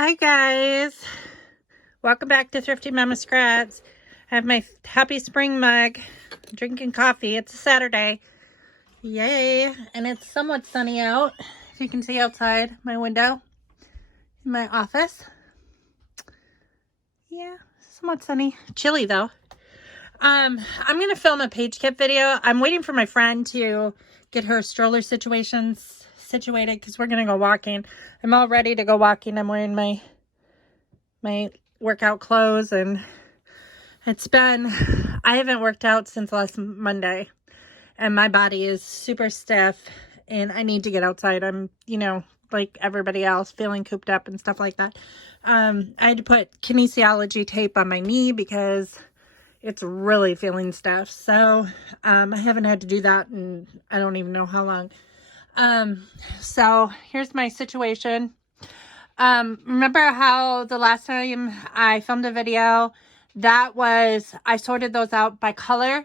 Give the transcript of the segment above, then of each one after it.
Hi guys, welcome back to Thrifty Mama Scraps. I have my happy spring mug, drinking coffee. It's a Saturday, yay, and it's somewhat sunny out. If you can see outside my window in my office, yeah, somewhat sunny, chilly though. I'm gonna film a page kit video. I'm waiting for my friend to get her stroller situated because we're gonna go walking. I'm all ready to go walking. I'm wearing my workout clothes, and I haven't worked out since last Monday, and my body is super stiff, and I need to get outside. I'm, like everybody else, feeling cooped up and stuff like that. I had to put kinesiology tape on my knee because it's really feeling stiff. So, I haven't had to do that in I don't even know how long. So here's my situation. Remember how the last time I filmed a video, I sorted those out by color.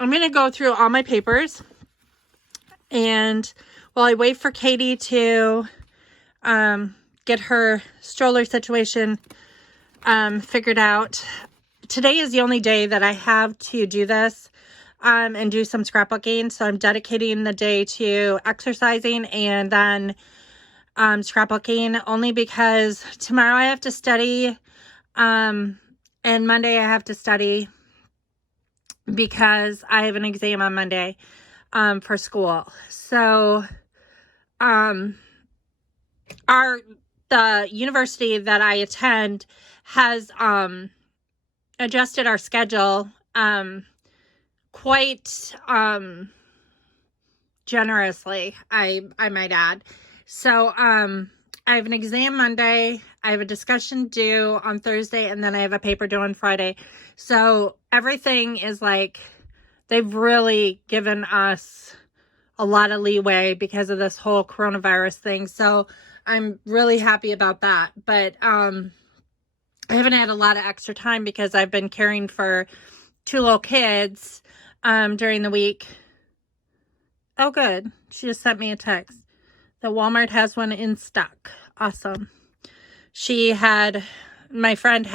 I'm going to go through all my papers, and while I wait for Katie to, get her stroller situation, figured out, today is the only day that I have to do this, and do some scrapbooking. So I'm dedicating the day to exercising and then scrapbooking, only because tomorrow I have to study, and Monday I have to study because I have an exam on Monday, for school. So, the university that I attend has, adjusted our schedule, quite, generously, I might add. So, I have an exam Monday, I have a discussion due on Thursday, and then I have a paper due on Friday. So everything is like, they've really given us a lot of leeway because of this whole coronavirus thing. So I'm really happy about that. But, I haven't had a lot of extra time because I've been caring for two little kids, during the week. Oh, good. She just sent me a text that Walmart has one in stock. Awesome. My friend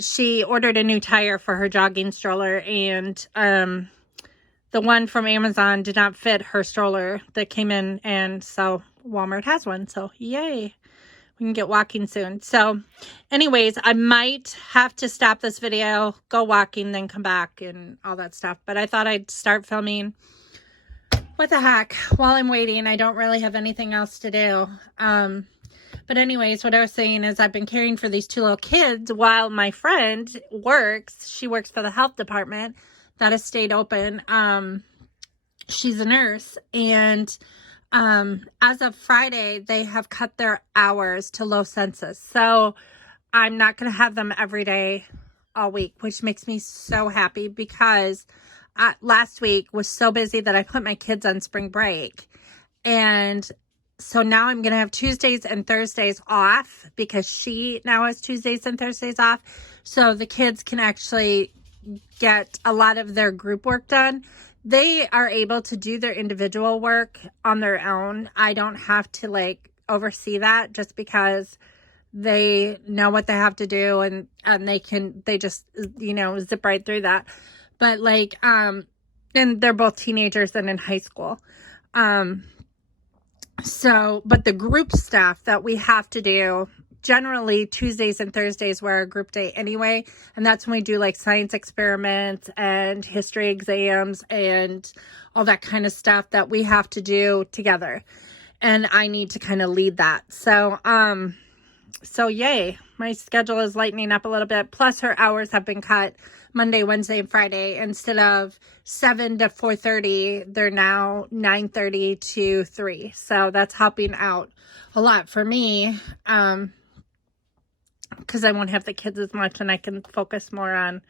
she ordered a new tire for her jogging stroller, and the one from Amazon did not fit her stroller that came in, and so Walmart has one. So yay. We can get walking soon. So anyways, I might have to stop this video, go walking, then come back and all that stuff. But I thought I'd start filming. What the heck? While I'm waiting, I don't really have anything else to do. But anyways, what I was saying is I've been caring for these two little kids while my friend works. She works for the health department that has stayed open. She's a nurse, and as of Friday, they have cut their hours to low census. So I'm not going to have them every day all week, which makes me so happy because last week was so busy that I put my kids on spring break. And so now I'm going to have Tuesdays and Thursdays off because she now has Tuesdays and Thursdays off. So the kids can actually get a lot of their group work done. They are able to do their individual work on their own. I don't have to oversee that just because they know what they have to do, and they just, zip right through that. But and they're both teenagers and in high school. But the group stuff that we have to do, generally Tuesdays and Thursdays were our group day anyway. And that's when we do science experiments and history exams and all that kind of stuff that we have to do together. And I need to kind of lead that. So yay, my schedule is lightening up a little bit. Plus her hours have been cut Monday, Wednesday, and Friday. Instead of 7 to 4:30, they're now 9:30 to 3. So that's helping out a lot for me. Because I won't have the kids as much, and I can focus more on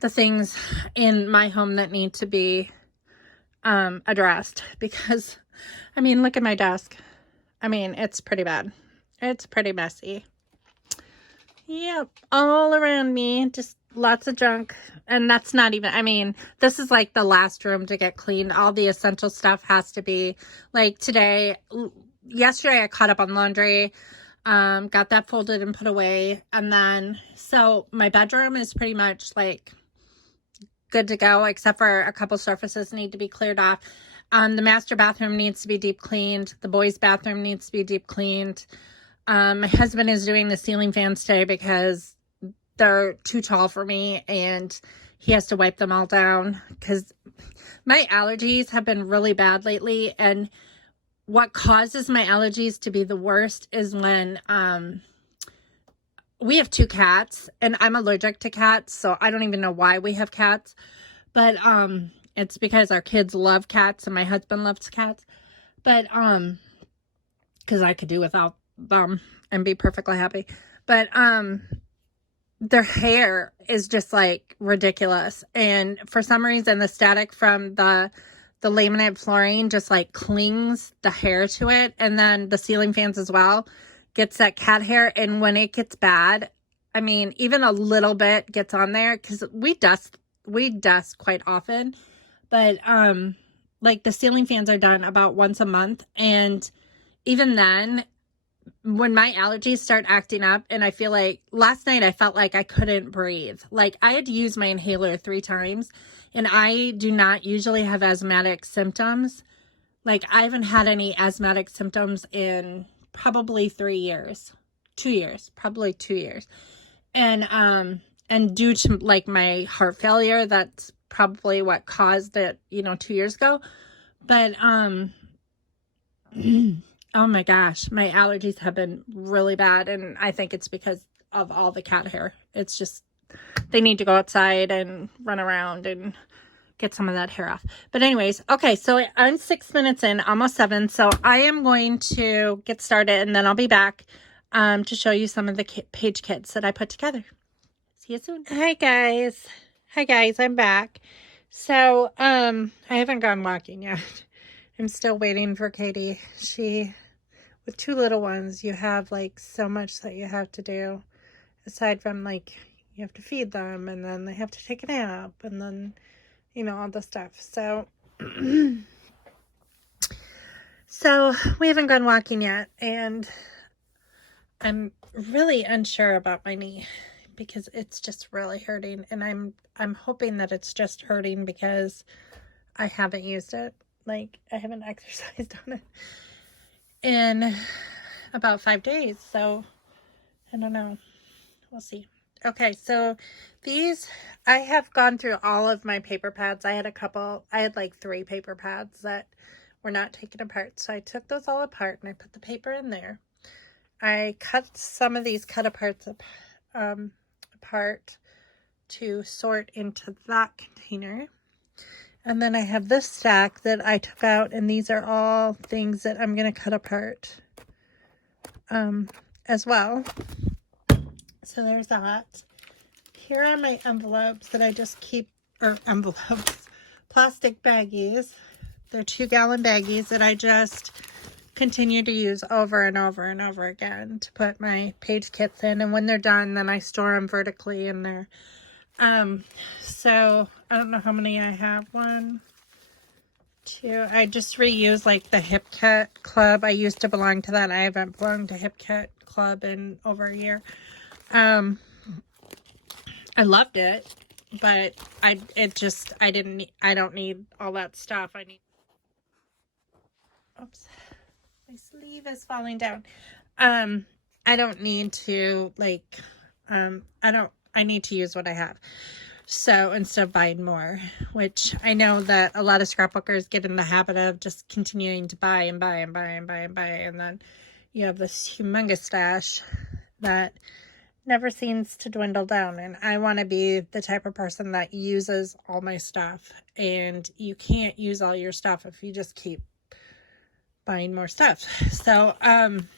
the things in my home that need to be addressed. Because, look at my desk. It's pretty bad. It's pretty messy. Yep, all around me, just lots of junk. And that's not even, this is the last room to get cleaned. All the essential stuff has to be, today, yesterday I caught up on laundry, got that folded and put away. And then, so my bedroom is pretty much like good to go, except for a couple surfaces need to be cleared off. The master bathroom needs to be deep cleaned. The boys' bathroom needs to be deep cleaned. My husband is doing the ceiling fans today because they're too tall for me, and he has to wipe them all down because my allergies have been really bad lately. And what causes my allergies to be the worst is when we have 2 cats, and I'm allergic to cats, so I don't even know why we have cats. But it's because our kids love cats and my husband loves cats. But because I could do without them and be perfectly happy. But their hair is just like ridiculous, and for some reason the static from the laminate flooring just like clings the hair to it, and then the ceiling fans as well gets that cat hair. And when it gets bad, I mean, even a little bit gets on there, because we dust quite often. But like the ceiling fans are done about once a month, and even then, when my allergies start acting up, and I feel like last night I felt like I couldn't breathe. Like I had to use my inhaler 3 times, and I do not usually have asthmatic symptoms. Like I haven't had any asthmatic symptoms in probably 3 years, 2 years, probably 2 years. And due to like my heart failure, that's probably what caused it, 2 years ago. But, oh my gosh, my allergies have been really bad, and I think it's because of all the cat hair. It's just, they need to go outside and run around and get some of that hair off. But anyways, okay, so I'm 6 minutes in, almost 7, so I am going to get started, and then I'll be back to show you some of the page kits that I put together. See you soon. Hi guys, I'm back. So I haven't gone walking yet. I'm still waiting for Katie. With 2 little ones, you have like so much that you have to do, aside from like you have to feed them, and then they have to take a nap, and then all the stuff. So so we haven't gone walking yet, and I'm really unsure about my knee because it's just really hurting, and I'm hoping that it's just hurting because I haven't used it. Like I haven't exercised on it in about 5 days, so I don't know. We'll see. Okay, so these, I have gone through all of my paper pads. I had like 3 paper pads that were not taken apart, so I took those all apart and I put the paper in there. I cut some of these cut aparts apart to sort into that container. And then I have this stack that I took out, and these are all things that I'm going to cut apart as well. So there's that. Here are my envelopes that I just keep, or envelopes, plastic baggies. They're 2-gallon baggies that I just continue to use over and over and over again to put my page kits in. And when they're done, then I store them vertically in there. So I don't know how many I have. 1, 2. I just reuse like the Hip Kit Club. I used to belong to that. I haven't belonged to Hip Kit Club in over a year. I loved it, but I don't need all that stuff. Oops, my sleeve is falling down. I don't need to I need to use what I have. So instead of buying more, which I know that a lot of scrapbookers get in the habit of just continuing to buy and buy and buy and buy and buy. And then you have this humongous stash that never seems to dwindle down. And I want to be the type of person that uses all my stuff. And you can't use all your stuff if you just keep buying more stuff. So, and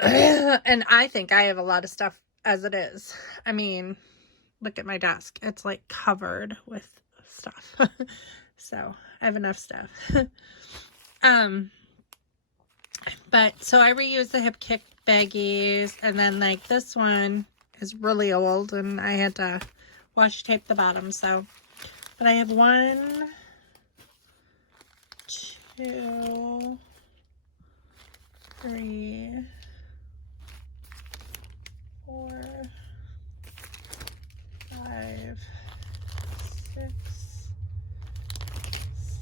I think I have a lot of stuff as it is. I mean, look at my desk. It's like covered with stuff. So I have enough stuff. But so I reuse the Hip Kit baggies, and then like this one is really old and I had to washi tape the bottom. So, but I have 1, 2, 3, 4, 5, 6,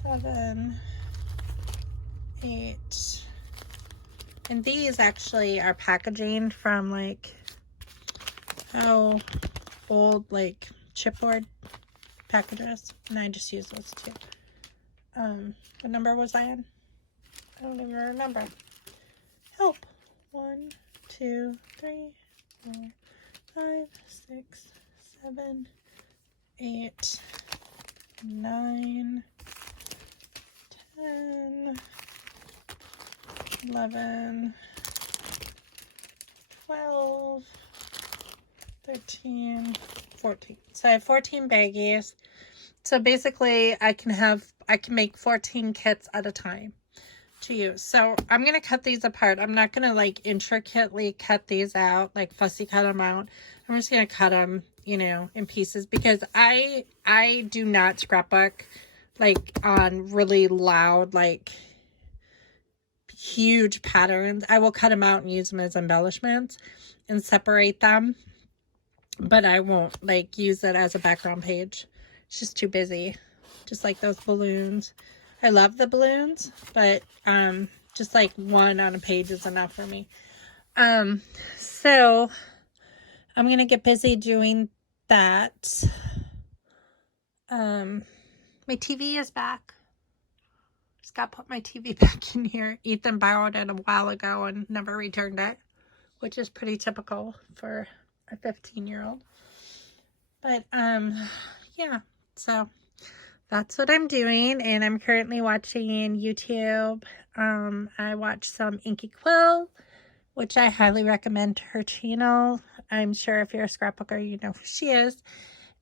7, 8. And these actually are packaging from like, oh, old like chipboard packages. And I just use those too. What number was I in? I don't even remember. Help. 1, 2, 3, 4, 5, 6, 7, 8, 9, 10, 11, 12, 13, 14. So I have 14 baggies. So basically I can make 14 kits at a time to use. So I'm going to cut these apart. I'm not going to like intricately cut these out, like fussy cut them out. I'm just going to cut them, you know, in pieces, because I do not scrapbook like on really loud, like huge patterns. I will cut them out and use them as embellishments and separate them, but I won't like use it as a background page. It's just too busy. Just like those balloons. I love the balloons, but just like one on a page is enough for me. So I'm gonna get busy doing that. My TV is back. Just got to put my TV back in here. Ethan borrowed it a while ago and never returned it, which is pretty typical for a 15-year-old. But yeah, so that's what I'm doing, and I'm currently watching YouTube. I watched some Inky Quill, which I highly recommend her channel. I'm sure if you're a scrapbooker, you know who she is.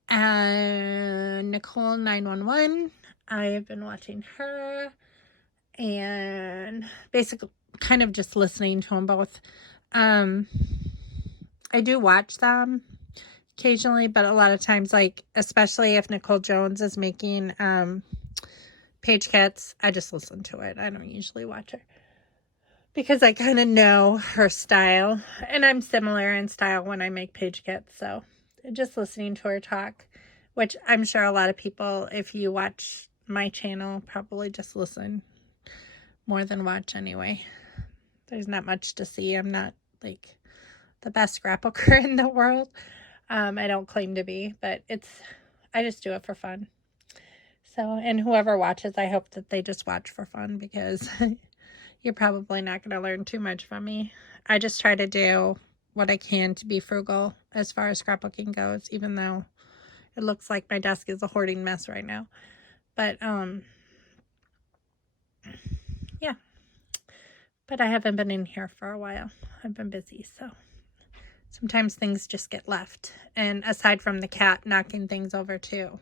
And Nicole 911, I have been watching her, and basically kind of just listening to them both. I do watch them occasionally, but a lot of times, like especially if Nicole Jones is making page kits, I just listen to it. I don't usually watch her because I kind of know her style, and I'm similar in style when I make page kits. So just listening to her talk, which I'm sure a lot of people, if you watch my channel, probably just listen more than watch anyway. There's not much to see. I'm not like the best scrapbooker in the world. I don't claim to be, but I just do it for fun. So, and whoever watches, I hope that they just watch for fun, because you're probably not going to learn too much from me. I just try to do what I can to be frugal as far as scrapbooking goes, even though it looks like my desk is a hoarding mess right now. But, yeah. But I haven't been in here for a while. I've been busy, so sometimes things just get left. And aside from the cat knocking things over too,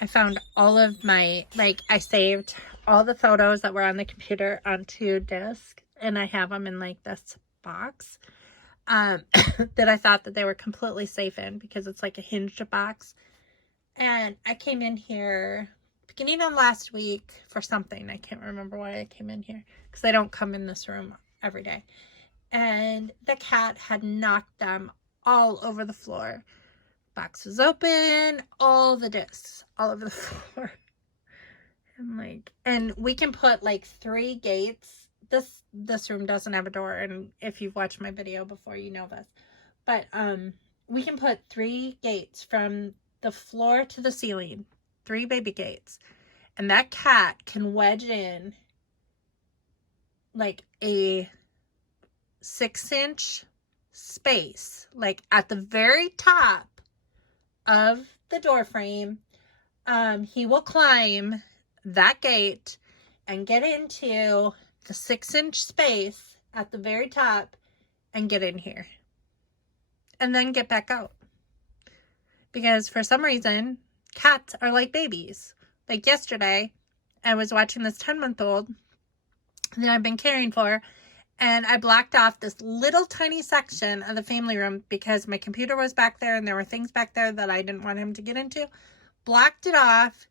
I found all of my, like, I saved all the photos that were on the computer onto disk, and I have them in like this box that I thought that they were completely safe in, because it's like a hinged box. And I came in here beginning of last week for something. I can't remember why I came in here, because I don't come in this room every day. And the cat had knocked them all over the floor. Box was open, all the discs all over the floor. And we can put like 3 gates. This room doesn't have a door, and if you've watched my video before, you know this. But we can put 3 gates from the floor to the ceiling, 3 baby gates, and that cat can wedge in like a 6-inch space, like at the very top of the door frame. He will climb that gate and get into the 6-inch space at the very top and get in here and then get back out, because for some reason cats are like babies. Like yesterday, I was watching this 10-month-old that I've been caring for, and I blocked off this little tiny section of the family room because my computer was back there and there were things back there that I didn't want him to get into. Blocked it off,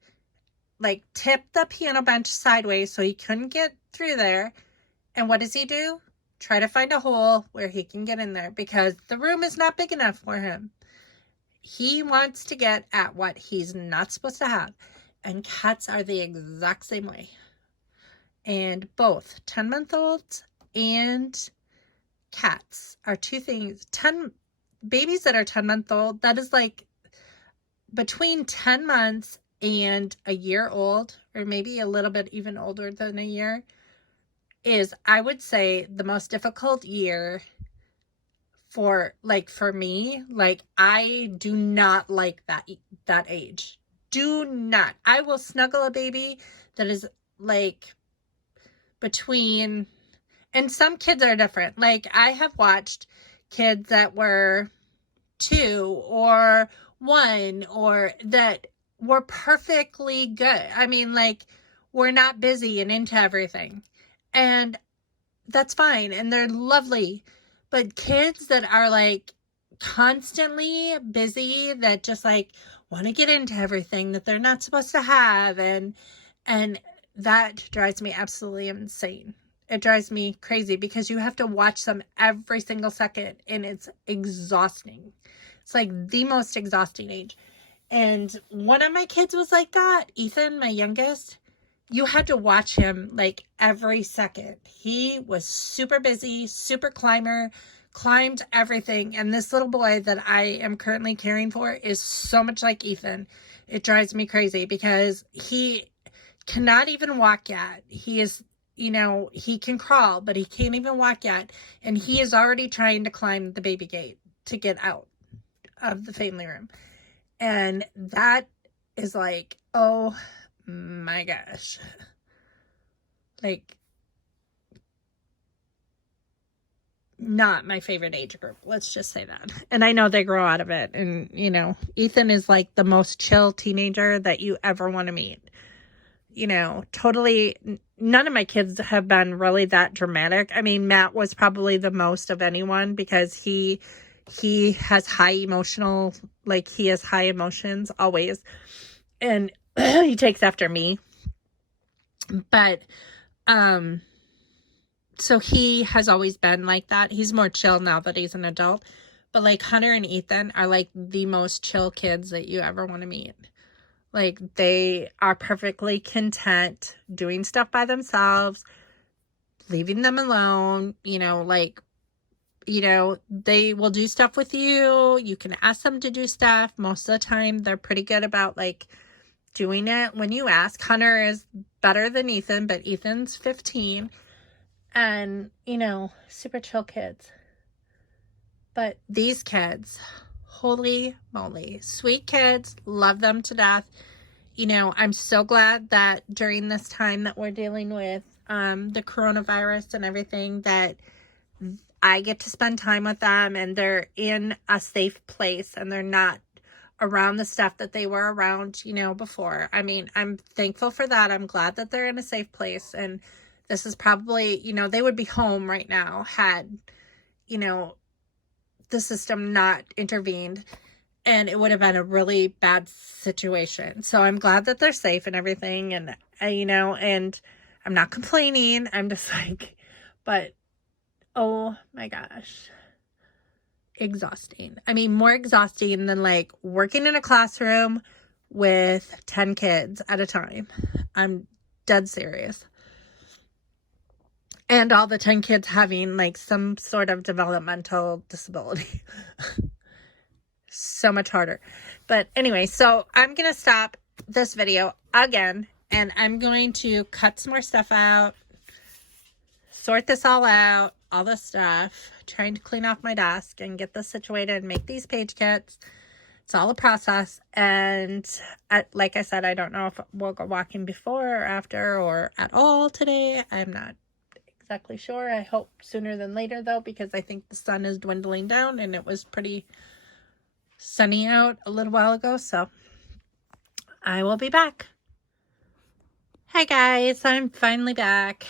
like tipped the piano bench sideways so he couldn't get through there, And what does he do? Try to find a hole where he can get in there because the room is not big enough for him. He wants to get at what he's not supposed to have. And cats are the exact same way. And both 10-month-olds and cats are two things. Babies that are 10-month-old, that is like between 10 months and a year old, or maybe a little bit even older than a year, is, I would say, the most difficult year for me. Like, I do not like that age. Do not. I will snuggle a baby that is like between, and some kids are different. Like, I have watched kids that were 2 or 1 or that were perfectly good. I mean, like, we're not busy and into everything. And that's fine. And they're lovely. But kids that are like constantly busy, that just like want to get into everything that they're not supposed to have. And that drives me absolutely insane. It drives me crazy because you have to watch them every single second and it's exhausting. It's like the most exhausting age. And one of my kids was like that. Ethan, my youngest, you had to watch him like every second. He was super busy, super climber, climbed everything. And this little boy that I am currently caring for is so much like Ethan. It drives me crazy because he cannot even walk yet. He is, he can crawl, but he can't even walk yet. And he is already trying to climb the baby gate to get out of the family room. And that is like, oh my gosh. Like, not my favorite age group. Let's just say that. And I know they grow out of it. And, Ethan is like the most chill teenager that you ever want to meet. Totally, none of my kids have been really that dramatic. I mean, Matt was probably the most of anyone because he has he has high emotions always. And he takes after me. But, so he has always been like that. He's more chill now that he's an adult. But like Hunter and Ethan are like the most chill kids that you ever want to meet. Like, they are perfectly content doing stuff by themselves, leaving them alone, they will do stuff with you. You can ask them to do stuff. Most of the time, they're pretty good about like doing it when you ask. Hunter is better than Ethan, but Ethan's 15 and, super chill kids. But these kids, holy moly, sweet kids, love them to death. I'm so glad that during this time that we're dealing with the coronavirus and everything, that I get to spend time with them and they're in a safe place and they're not around the stuff that they were around, before. I mean, I'm thankful for that. I'm glad that they're in a safe place. And this is probably, they would be home right now had, the system not intervened. And it would have been a really bad situation. So I'm glad that they're safe and everything. And, and I'm not complaining. I'm just like, but, oh my gosh. Exhausting. I mean, more exhausting than like working in a classroom with 10 kids at a time. I'm dead serious. And all the 10 kids having like some sort of developmental disability. So much harder. But anyway, so I'm going to stop this video again and I'm going to cut some more stuff out, sort this all out, all this stuff, trying to clean off my desk and get this situated and make these page kits. It's all a process. And like I said, I don't know if we'll go walking before or after or at all today. I'm not exactly sure. I hope sooner than later though, because I think the sun is dwindling down and it was pretty sunny out a little while ago, so I will be back. Hi guys, I'm finally back.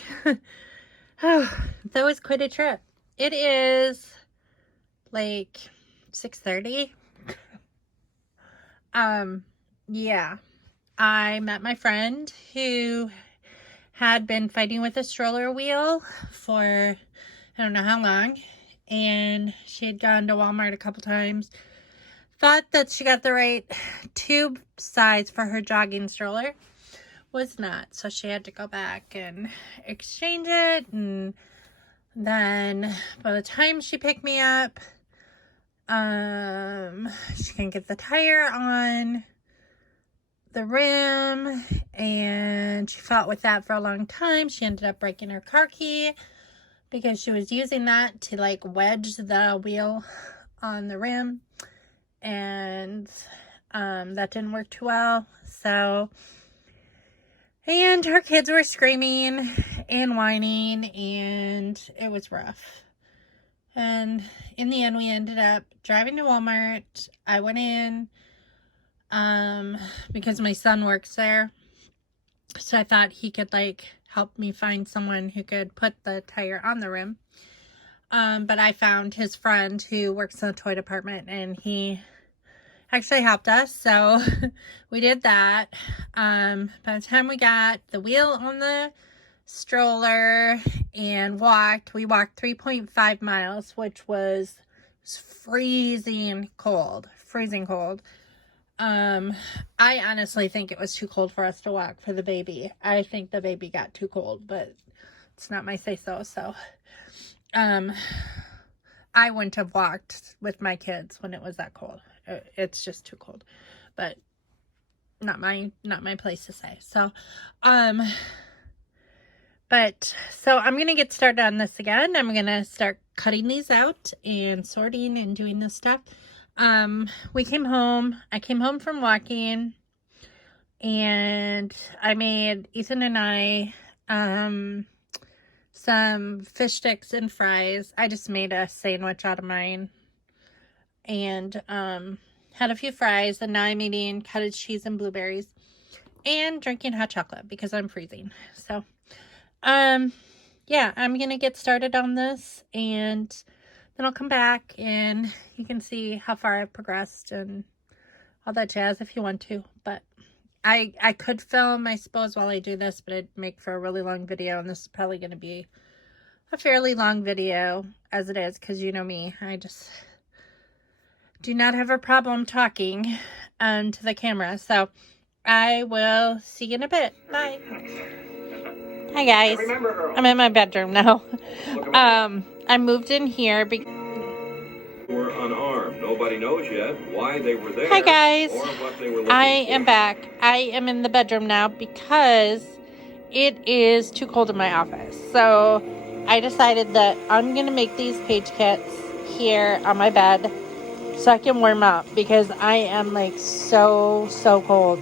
Oh, that was quite a trip. It is like 6:30. Yeah, I met my friend who had been fighting with a stroller wheel for I don't know how long, and she had gone to Walmart a couple times, thought that she got the right tube size for her jogging stroller, was not, so she had to go back and exchange it. And then by the time she picked me up, she couldn't get the tire on the rim, and she fought with that for a long time. She ended up breaking her car key because she was using that to like wedge the wheel on the rim, and that didn't work too well. So, and her kids were screaming and whining, and it was rough. And in the end, we ended up driving to Walmart. I went in because my son works there, so I thought he could like help me find someone who could put the tire on the rim. But I found his friend who works in the toy department, and he actually helped us, so we did that. By the time we got the wheel on the stroller and we walked 3.5 miles, which was freezing cold. I honestly think it was too cold for us to walk for the baby. I think the baby got too cold, but it's not my say-so. So, I wouldn't have walked with my kids when it was that cold. It's just too cold, but not my place to say. So, so I'm going to get started on this again. I'm going to start cutting these out and sorting and doing this stuff. I came home from walking, and I made Ethan and I, some fish sticks and fries. I just made a sandwich out of mine, and, had a few fries, and now I'm eating cottage cheese and blueberries and drinking hot chocolate because I'm freezing. So, yeah, I'm going to get started on this, and then I'll come back and you can see how far I've progressed and all that jazz if you want to. But I could film, I suppose, while I do this, but it'd make for a really long video, and this is probably going to be a fairly long video as it is, because you know me, I just do not have a problem talking to the camera. So I will see you in a bit. Bye. Hi guys, I'm in my bedroom now. I moved in here because were unarmed. Nobody knows yet why they were there. Hi guys, or what they were looking I for. am back. I am in the bedroom now because it is too cold in my office. So I decided that I'm going to make these page kits here on my bed so I can warm up, because I am like so cold.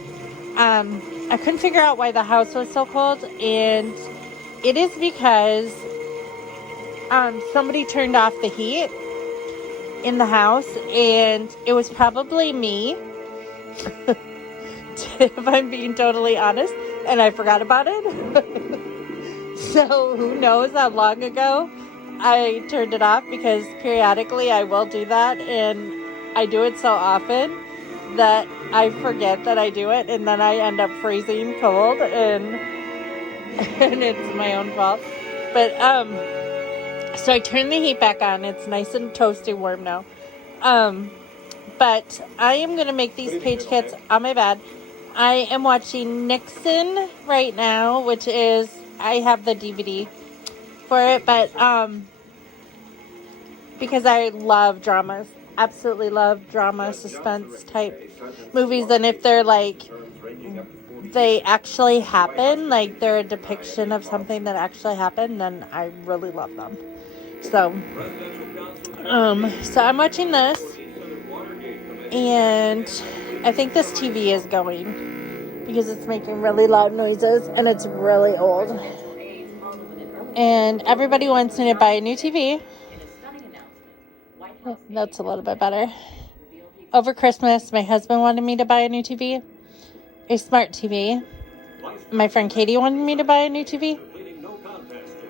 I couldn't figure out why the house was so cold, and it is because somebody turned off the heat in the house, and it was probably me, if I'm being totally honest, and I forgot about it. So who knows how long ago I turned it off, because periodically I will do that, and I do it so often that I forget that I do it, and then I end up freezing cold, and it's my own fault. But so I turned the heat back on. It's nice and toasty warm now. But I am going to make these page kits on my bed. I am watching Nixon right now, which is, I have the DVD for it, but because I love dramas, absolutely love drama, suspense type movies, and if they're like, they actually happen, like they're a depiction of something that actually happened, then I really love them. So, so I'm watching this, and I think this TV is going because it's making really loud noises, and it's really old. And everybody wants me to buy a new TV. That's a little bit better. Over Christmas, my husband wanted me to buy a new TV, a smart TV. My friend Katie wanted me to buy a new TV.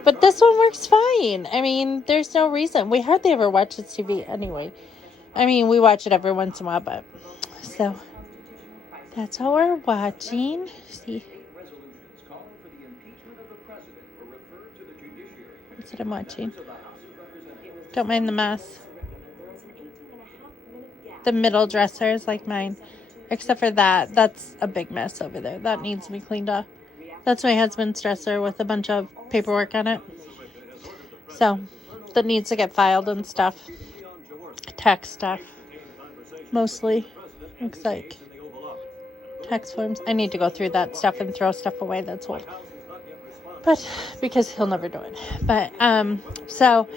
But this one works fine. I mean, there's no reason. We hardly ever watch this TV anyway. I mean, we watch it every once in a while, but so that's what we're watching. See, That's what I'm watching. Don't mind the mess. The middle dresser is like mine. Except for that. That's a big mess over there. That needs to be cleaned up. That's my husband's dresser with a bunch of paperwork on it. So, that needs to get filed and stuff. Tax stuff. Mostly. Looks like tax forms. I need to go through that stuff and throw stuff away that's old. But, because he'll never do it. But, so,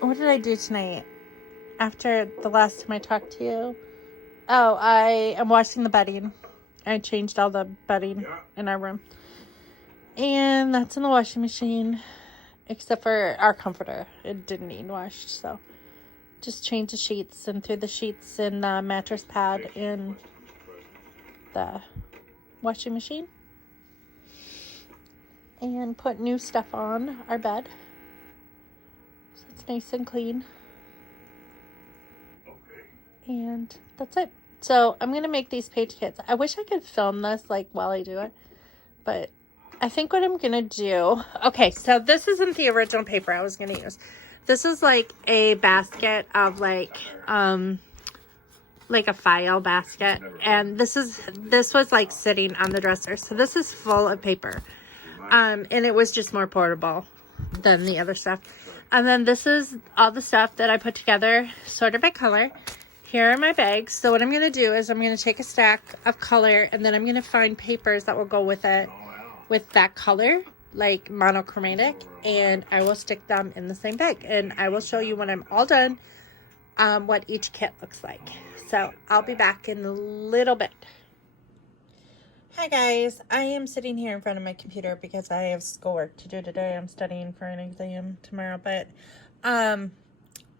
what did I do tonight? After the last time I talked to you? Oh, I am washing the bedding. I changed all the bedding in our room. And that's in the washing machine. Except for our comforter. It didn't need washed, so. Just change the sheets and threw the sheets in the mattress pad in the washing machine. And put new stuff on our bed. So it's nice and clean. And that's it. So I'm going to make these page kits. I wish I could film this like while I do it. But I think what I'm going to do. Okay, so this isn't the original paper I was going to use. This is like a basket of like a file basket. And this was like sitting on the dresser. So this is full of paper. And it was just more portable than the other stuff. And then this is all the stuff that I put together, sorted by color. Here are my bags. So what I'm going to do is I'm going to take a stack of color and then I'm going to find papers that will go with it, with that color, like monochromatic, and I will stick them in the same bag. And I will show you when I'm all done what each kit looks like. So I'll be back in a little bit. Hi guys, I am sitting here in front of my computer because I have schoolwork to do today. I'm studying for an exam tomorrow, but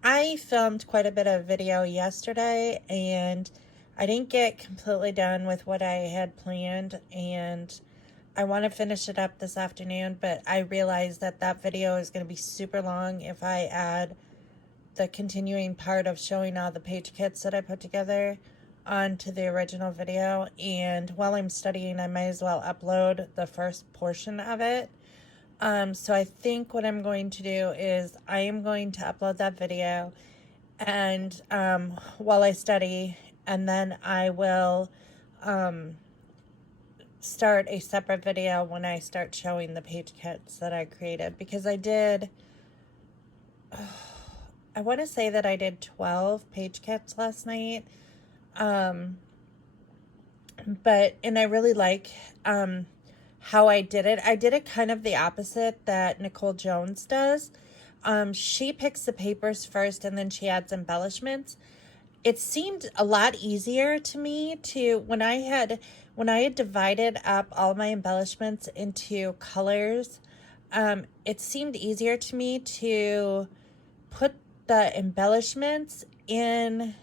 I filmed quite a bit of video yesterday and I didn't get completely done with what I had planned, and I want to finish it up this afternoon, but I realized that that video is going to be super long if I add the continuing part of showing all the page kits that I put together onto the original video. And while I'm studying, I might as well upload the first portion of it. So I think what I'm going to do is I am going to upload that video and while I study, and then I will start a separate video when I start showing the page kits that I created, because I want to say that I did 12 page kits last night. And I really like how I did it. I did it kind of the opposite that Nicole Jones does. She picks the papers first and then she adds embellishments. It seemed a lot easier to me when I had divided up all my embellishments into colors. It seemed easier to me to put the embellishments in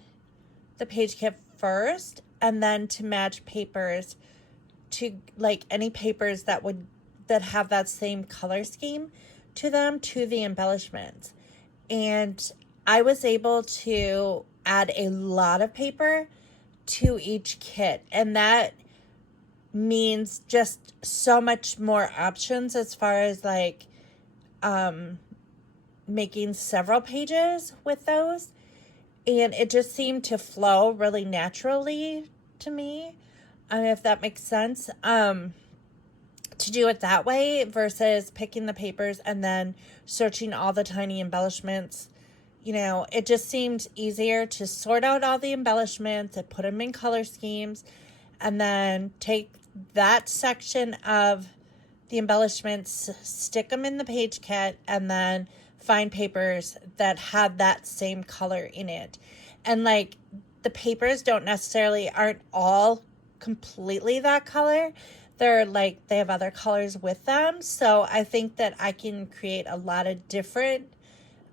the page kit first and then to match papers to like any papers that have that same color scheme to them to the embellishments. And I was able to add a lot of paper to each kit, and that means just so much more options as far as like making several pages with those. And it just seemed to flow really naturally to me, if that makes sense, to do it that way versus picking the papers and then searching all the tiny embellishments. You know, it just seemed easier to sort out all the embellishments and put them in color schemes and then take that section of the embellishments, stick them in the page kit, and then find papers that had that same color in it. And like the papers aren't all completely that color. They're like, they have other colors with them. So I think that I can create a lot of different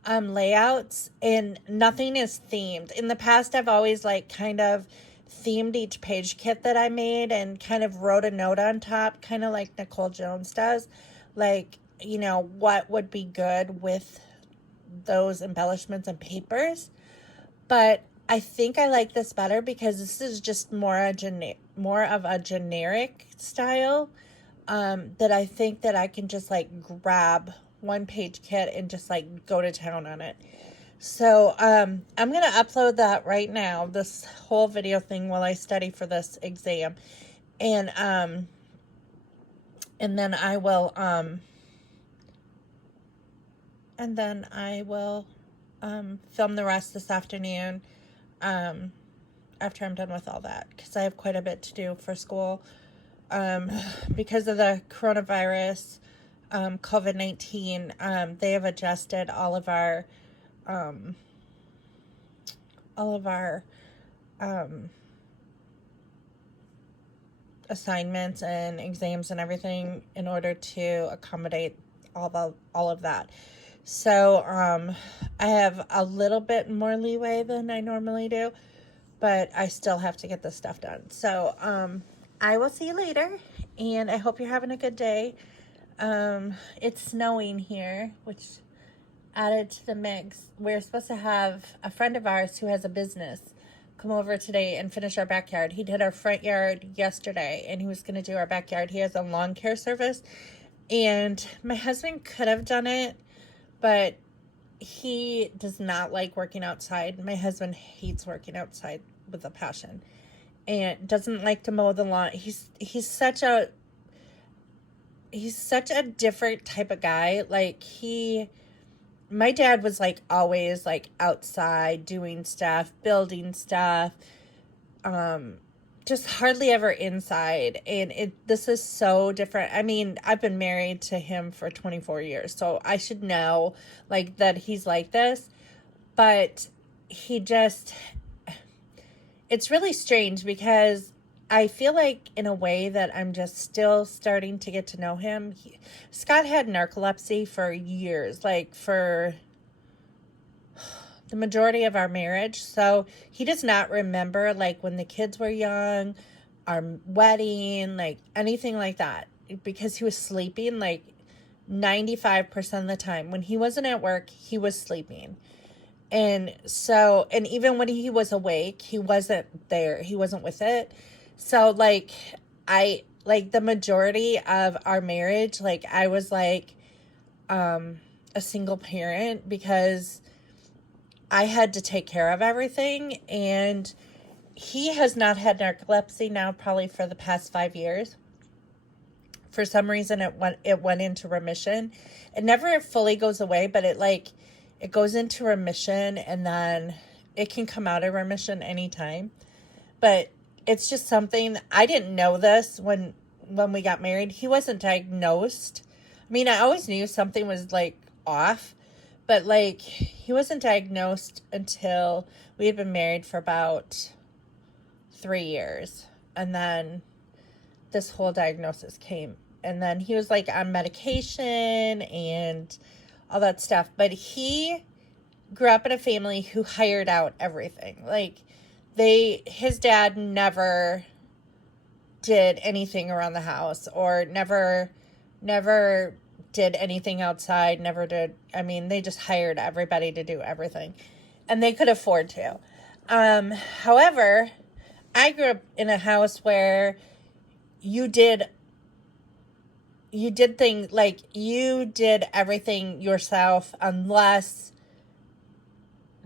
layouts, and nothing is themed. In the past, I've always like kind of themed each page kit that I made and kind of wrote a note on top, kind of like Nicole Jones does. Like, you know, what would be good with those embellishments and papers. But I think I like this better because this is just more of a generic style that I think that I can just like grab one page kit and just like go to town on it. So I'm going to upload that right now, this whole video thing, while I study for this exam. And then I will film the rest this afternoon after I'm done with all that, because I have quite a bit to do for school. Because of the coronavirus, COVID-19, they have adjusted all of our assignments and exams and everything in order to accommodate all of that. So I have a little bit more leeway than I normally do, but I still have to get this stuff done. So I will see you later, and I hope you're having a good day. It's snowing here, which added to the mix. We're supposed to have a friend of ours who has a business come over today and finish our backyard. He did our front yard yesterday, and he was going to do our backyard. He has a lawn care service, and my husband could have done it, but he does not like working outside. My husband hates working outside with a passion, and doesn't like to mow the lawn. He's such a different type of guy. Like, my dad was like always like outside doing stuff, building stuff, just hardly ever inside. And this is so different. I mean, I've been married to him for 24 years, so I should know like that he's like this, but it's really strange, because I feel like in a way that I'm just still starting to get to know him. Scott had narcolepsy for years, like for the majority of our marriage. So he does not remember like when the kids were young, our wedding, like anything like that, because he was sleeping like 95% of the time. When he wasn't at work, he was sleeping. And so, and even when he was awake, he wasn't there. He wasn't with it. So like, the majority of our marriage, like I was like, a single parent, because I had to take care of everything. And he has not had narcolepsy now probably for the past 5 years. For some reason, it went into remission. It never fully goes away, but it goes into remission, and then it can come out of remission anytime. But it's just something, I didn't know this when we got married. He wasn't diagnosed. I mean, I always knew something was like off, but like he wasn't diagnosed until we had been married for about 3 years. And then this whole diagnosis came. And then he was like on medication and all that stuff. But he grew up in a family who hired out everything. Like, his dad never did anything around the house, or never did anything outside, I mean, they just hired everybody to do everything, and they could afford to. However, I grew up in a house where you did things, like you did everything yourself, unless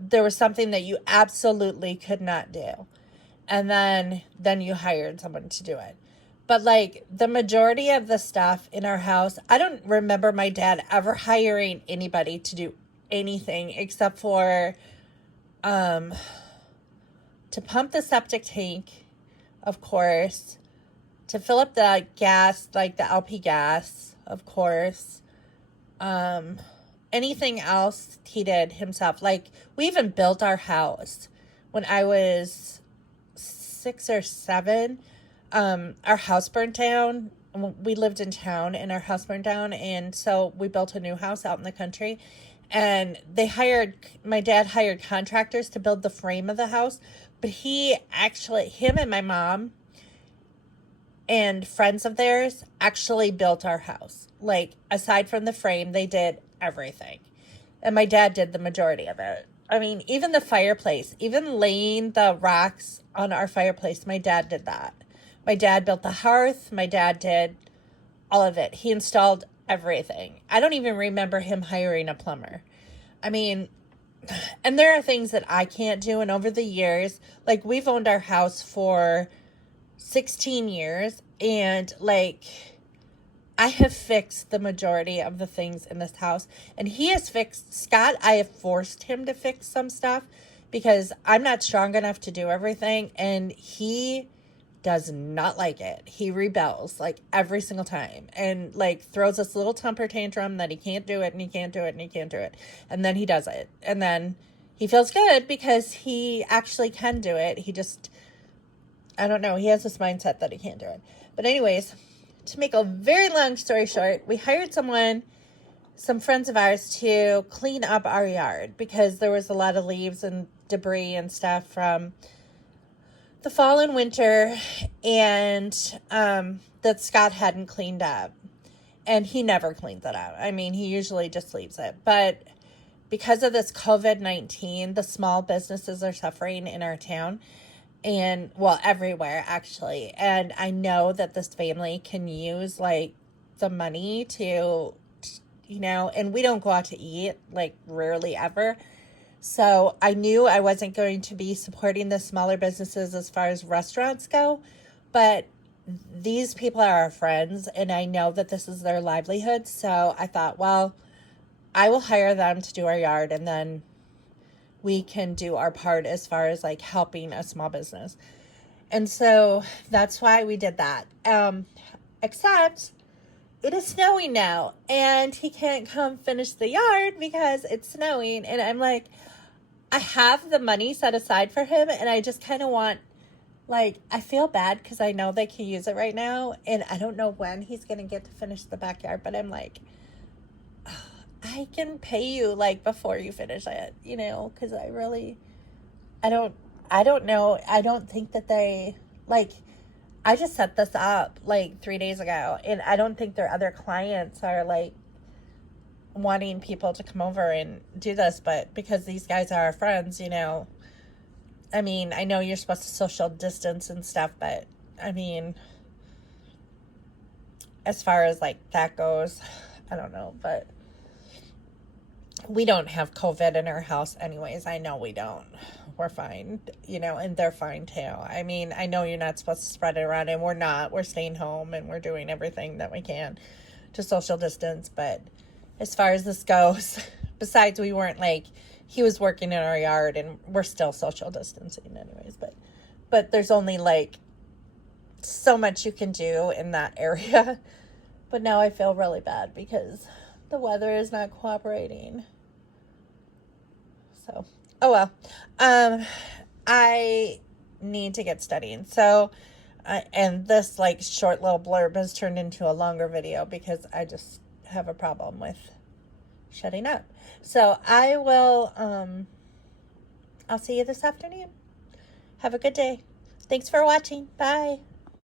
there was something that you absolutely could not do. And then you hired someone to do it. But like the majority of the stuff in our house, I don't remember my dad ever hiring anybody to do anything except for to pump the septic tank, of course, to fill up the gas, like the LP gas, of course. Anything else he did himself. Like, we even built our house when I was 6 or 7. Our house burnt down. We lived in town, and our house burned down, and so we built a new house out in the country. And my dad hired contractors to build the frame of the house, but him and my mom and friends of theirs actually built our house. Like, aside from the frame, they did everything. And my dad did the majority of it. I mean, even the fireplace, even laying the rocks on our fireplace, my dad did that. My dad built the hearth. My dad did all of it. He installed everything. I don't even remember him hiring a plumber. I mean, and there are things that I can't do. And over the years, like, we've owned our house for 16 years. And, like, I have fixed the majority of the things in this house. And he has fixed, Scott, I have forced him to fix some stuff because I'm not strong enough to do everything. And he does not like it. He rebels, like, every single time, and, like, throws this little temper tantrum that he can't do it and he can't do it and he can't do it. And then he does it. And then he feels good because he actually can do it. He just, I don't know. He has this mindset that he can't do it. But anyways, to make a very long story short, we hired some friends of ours to clean up our yard because there was a lot of leaves and debris and stuff from the fall and winter, and that Scott hadn't cleaned up. And he never cleans it up. I mean, he usually just leaves it. But because of this COVID-19, the small businesses are suffering in our town. And, well, everywhere, actually. And I know that this family can use, like, the money to, and we don't go out to eat, like, rarely ever. So I knew I wasn't going to be supporting the smaller businesses as far as restaurants go, but these people are our friends, and I know that this is their livelihood. So I thought, well, I will hire them to do our yard, and then we can do our part as far as, like, helping a small business. And so that's why we did that. Except it is snowing now, and he can't come finish the yard because it's snowing. And I'm like, I have the money set aside for him, and I just kind of want, like, I feel bad because I know they can use it right now, and I don't know when he's going to get to finish the backyard, but I'm like, oh, I can pay you, like, before you finish it, because I don't know. I don't think that they, like, I just set this up, like, 3 days ago, and I don't think their other clients are, like, wanting people to come over and do this, but because these guys are our friends, I mean, I know you're supposed to social distance and stuff, but I mean, as far as, like, that goes, I don't know, but we don't have COVID in our house anyways. I know we don't. We're fine, and they're fine too. I mean, I know you're not supposed to spread it around, and we're not. We're staying home, and we're doing everything that we can to social distance, but as far as this goes, besides we weren't, like, he was working in our yard, and we're still social distancing anyways, but there's only, like, so much you can do in that area. But now I feel really bad because the weather is not cooperating. So, oh well. I need to get studying. So, and this, like, short little blurb has turned into a longer video because I just have a problem with shutting up. So I will, I'll see you this afternoon. Have a good day. Thanks for watching. Bye.